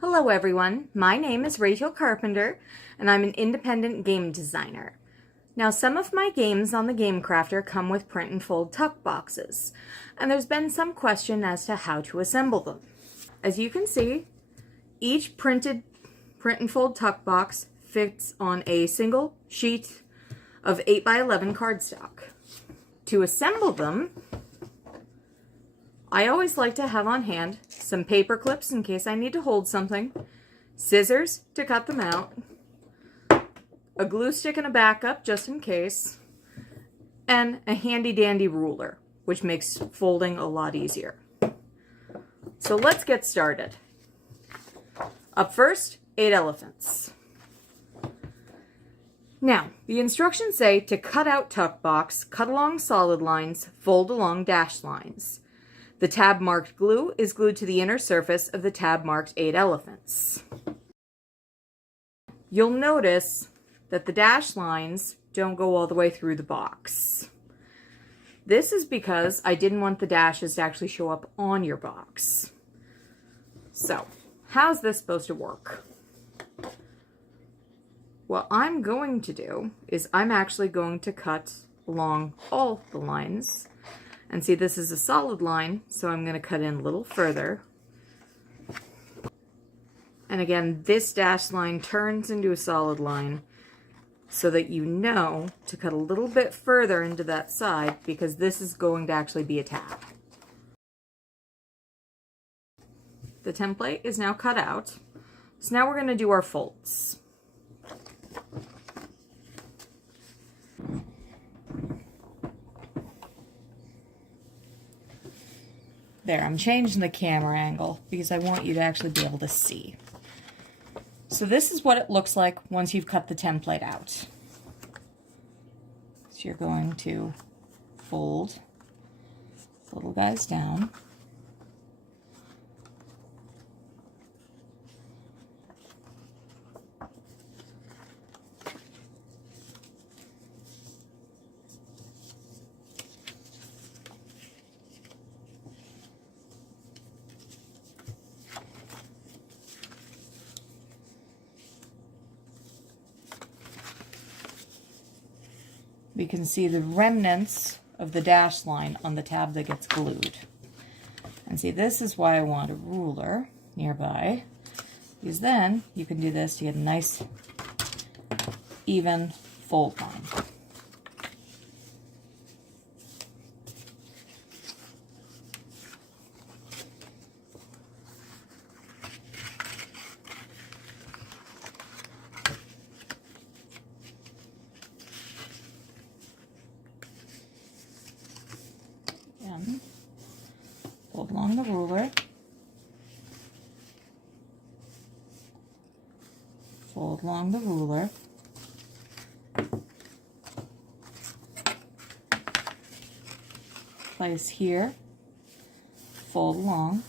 Hello everyone, my name is Rachel Carpenter and I'm an independent game designer. Now some of my games on the Game Crafter come with print and fold tuck boxes, and there's been some question as to how to assemble them. As you can see, each printed print and fold tuck box fits on a single sheet of 8x11 cardstock. To assemble them, I always like to have on hand some paper clips in case I need to hold something, scissors to cut them out, a glue stick and a backup just in case, and a handy dandy ruler, which makes folding a lot easier. So let's get started. Up first, 8 elephants. Now, the instructions say to cut out tuck box, cut along solid lines, fold along dashed lines. The tab marked glue is glued to the inner surface of the tab marked 8 elephants. You'll notice that the dashed lines don't go all the way through the box. This is because I didn't want the dashes to actually show up on your box. So, how's this supposed to work? What I'm going to do is I'm actually going to cut along all the lines. And see, this is a solid line, so I'm going to cut in a little further. And again, this dashed line turns into a solid line so that you know to cut a little bit further into that side because this is going to actually be a tab. The template is now cut out. So now we're going to do our folds. There, I'm changing the camera angle because I want you to actually be able to see. So this is what it looks like once you've cut the template out. So you're going to fold the little guys down. We can see the remnants of the dash line on the tab that gets glued. And see, this is why I want a ruler nearby, because then you can do this to get a nice even fold line. Fold along the ruler, fold along the ruler, place here, fold along,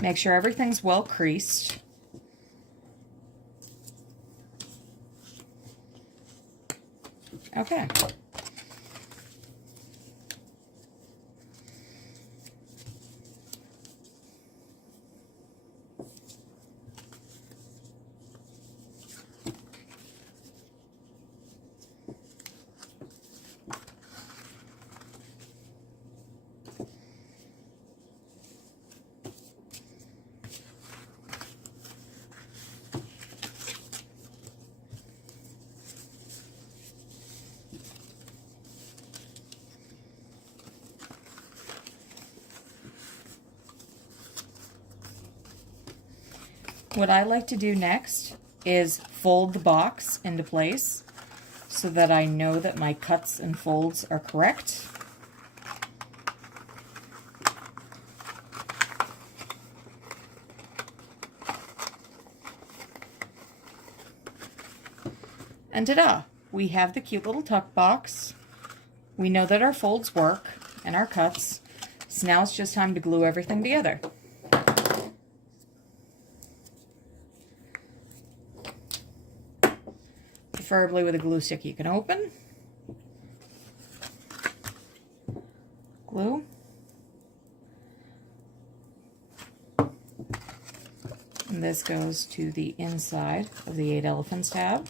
make sure everything's well creased. Okay. What I like to do next is fold the box into place so that I know that my cuts and folds are correct. And ta-da! We have the cute little tuck box. We know that our folds work and our cuts. So now it's just time to glue everything together. Preferably with a glue stick you can open. glue. And this goes to the inside of the 8 Elephants tab.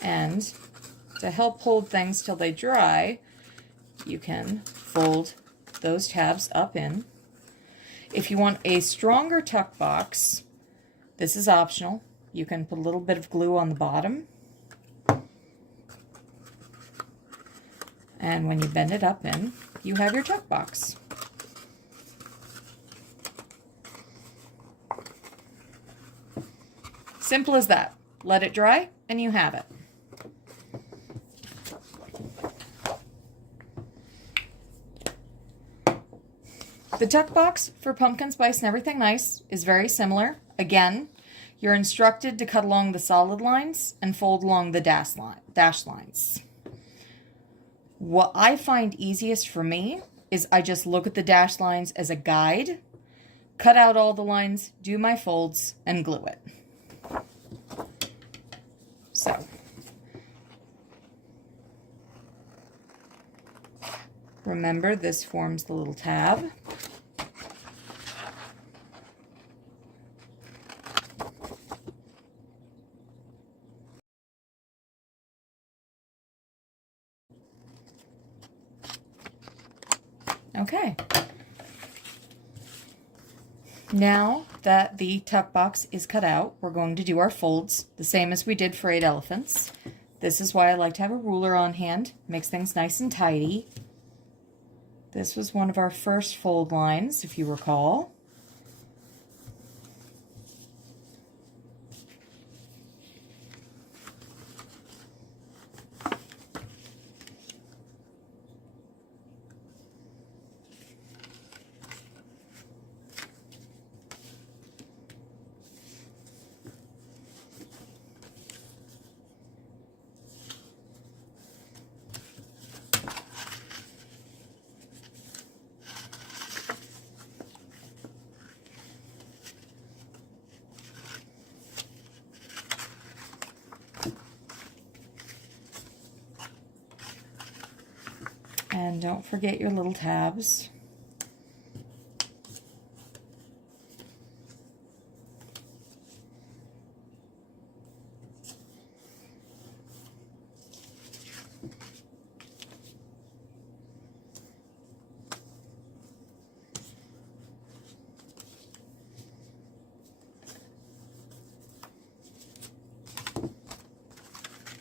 And to help hold things till they dry, you can fold those tabs up in. If you want a stronger tuck box, this is optional. You can put a little bit of glue on the bottom. And when you bend it up in, you have your tuck box. Simple as that. Let it dry and you have it. The tuck box for Pumpkin Spice and Everything Nice is very similar. Again, you're instructed to cut along the solid lines and fold along the dash lines. What I find easiest for me is I just look at the dash lines as a guide, cut out all the lines, do my folds, and glue it. So, remember this forms the little tab. Okay. Now that the tuck box is cut out, we're going to do our folds, the same as we did for 8 Elephants. This is why I like to have a ruler on hand. Makes things nice and tidy. This was one of our first fold lines, if you recall. And don't forget your little tabs.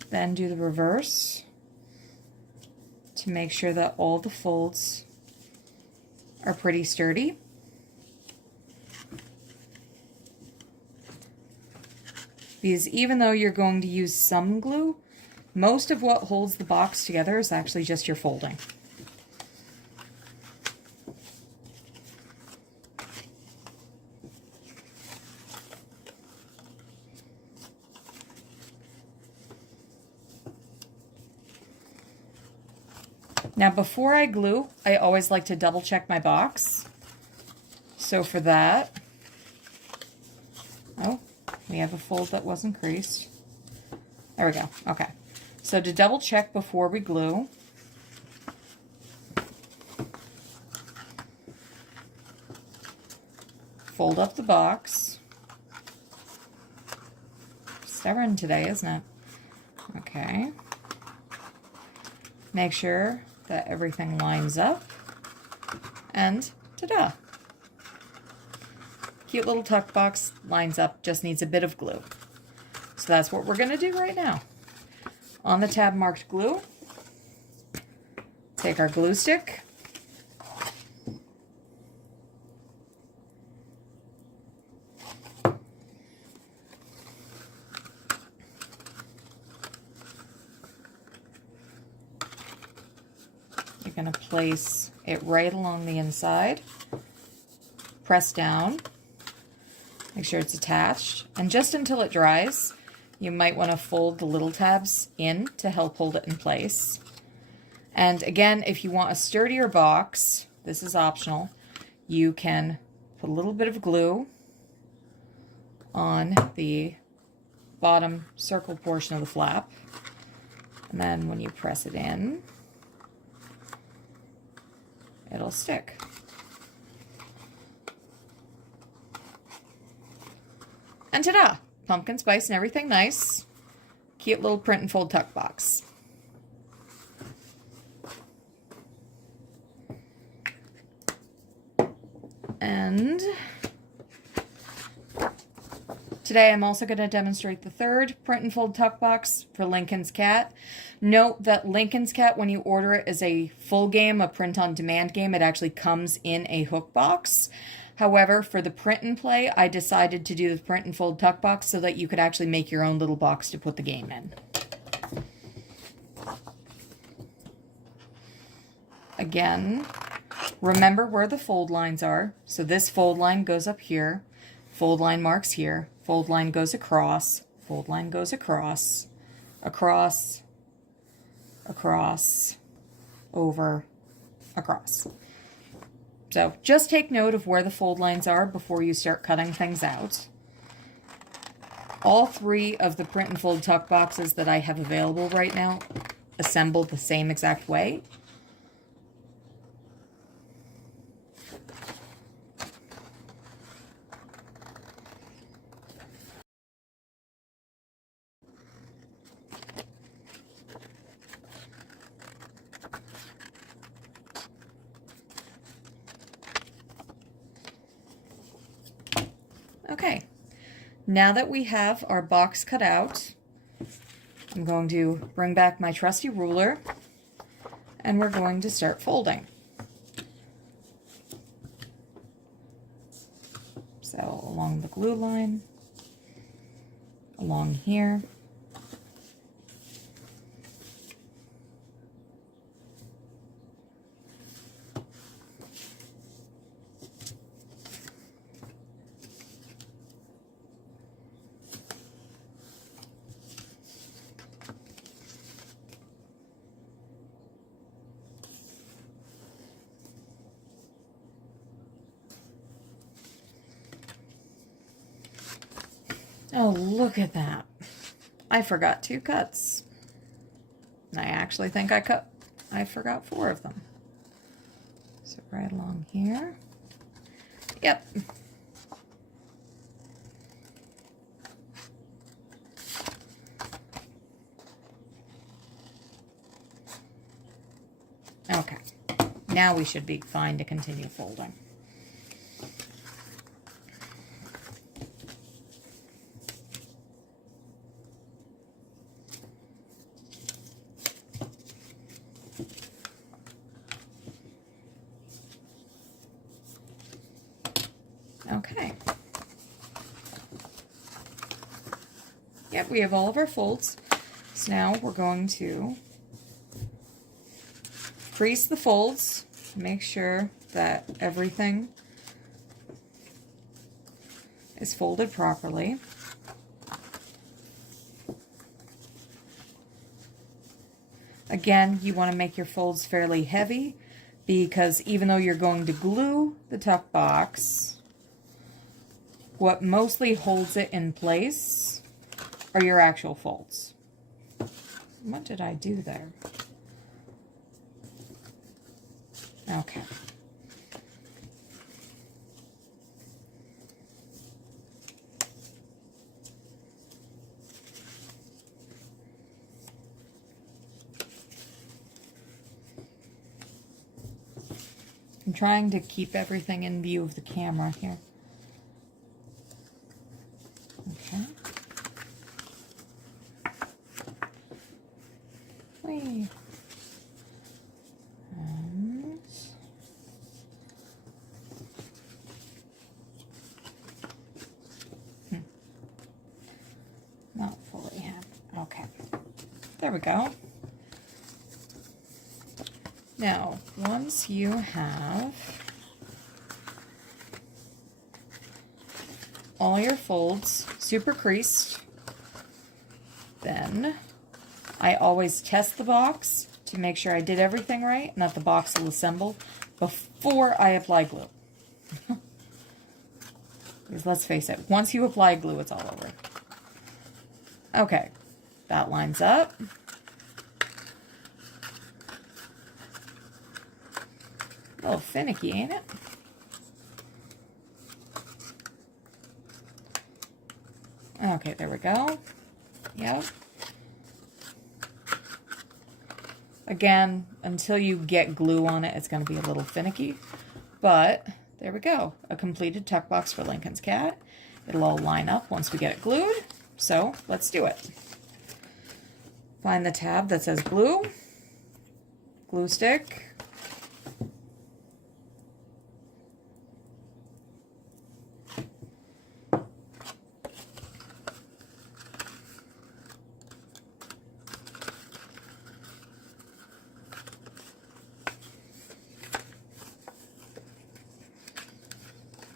Then do the reverse to make sure that all the folds are pretty sturdy. Because even though you're going to use some glue, most of what holds the box together is actually just your folding. Now before I glue, I always like to double check my box. So for that, oh, we have a fold that wasn't creased. There we go, okay. So to double check before we glue, fold up the box. Stubborn today, isn't it? Okay. Make sure that everything lines up, and ta-da! Cute little tuck box, lines up, just needs a bit of glue. So that's what we're going to do right now. On the tab marked glue, take our glue stick, you're going to place it right along the inside, press down, make sure it's attached, and just until it dries, you might want to fold the little tabs in to help hold it in place. And again, if you want a sturdier box, this is optional, you can put a little bit of glue on the bottom circle portion of the flap, And then when you press it in, it'll stick. And ta-da! Pumpkin spice and everything nice. Cute little print and fold tuck box. And today I'm also going to demonstrate the third print and fold tuck box for Lincoln's Cat. Note that Lincoln's Cat, when you order it as a full game, a print on demand game, it actually comes in a hook box. However, for the print and play, I decided to do the print and fold tuck box so that you could actually make your own little box to put the game in. Again, remember where the fold lines are. So this fold line goes up here, fold line marks here, fold line goes across, fold line goes across, across, across, over, across. So just take note of where the fold lines are before you start cutting things out. All three of the print and fold tuck boxes that I have available right now assemble the same exact way. Okay, now that we have our box cut out, I'm going to bring back my trusty ruler and we're going to start folding. So along the glue line, along here, oh, look at that. I forgot 2 cuts. I actually think I forgot 4 of them. So right along here. Yep. Okay. Now we should be fine to continue folding. Okay. Yep, we have all of our folds. So now we're going to crease the folds, make sure that everything is folded properly. Again, you want to make your folds fairly heavy because even though you're going to glue the tuck box, what mostly holds it in place are your actual folds. What did I do there? Okay. I'm trying to keep everything in view of the camera here. Okay. Wait. And not fully happy. Okay. There we go. Now, once you have all your folds super creased, then I always test the box to make sure I did everything right and that the box will assemble before I apply glue. Because let's face it, once you apply glue, it's all over. Okay, that lines up. A little finicky, ain't it? Okay, there we go. Yep. Again, until you get glue on it, it's going to be a little finicky. But there we go. A completed tuck box for Lincoln's cat. It'll all line up once we get it glued. So let's do it. Find the tab that says glue. Glue stick.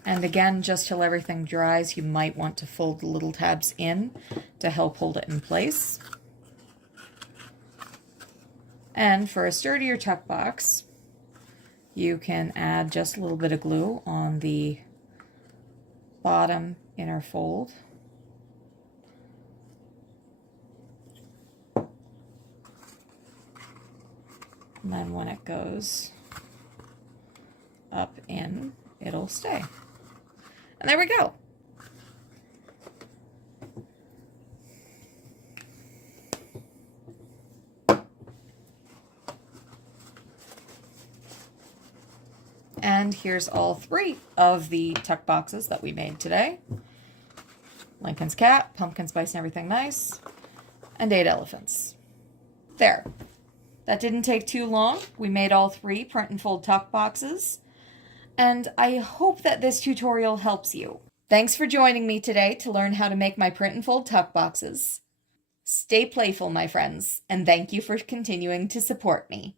And again, just till everything dries, you might want to fold the little tabs in to help hold it in place. And for a sturdier tuck box, you can add just a little bit of glue on the bottom inner fold. And then when it goes up in, it'll stay. And there we go. And here's all 3 of the tuck boxes that we made today. Lincoln's cat, pumpkin spice and everything nice, and 8 elephants. There. That didn't take too long. We made all 3 print and fold tuck boxes. And I hope that this tutorial helps you. Thanks for joining me today to learn how to make my print and fold tuck boxes. Stay playful, my friends, and thank you for continuing to support me.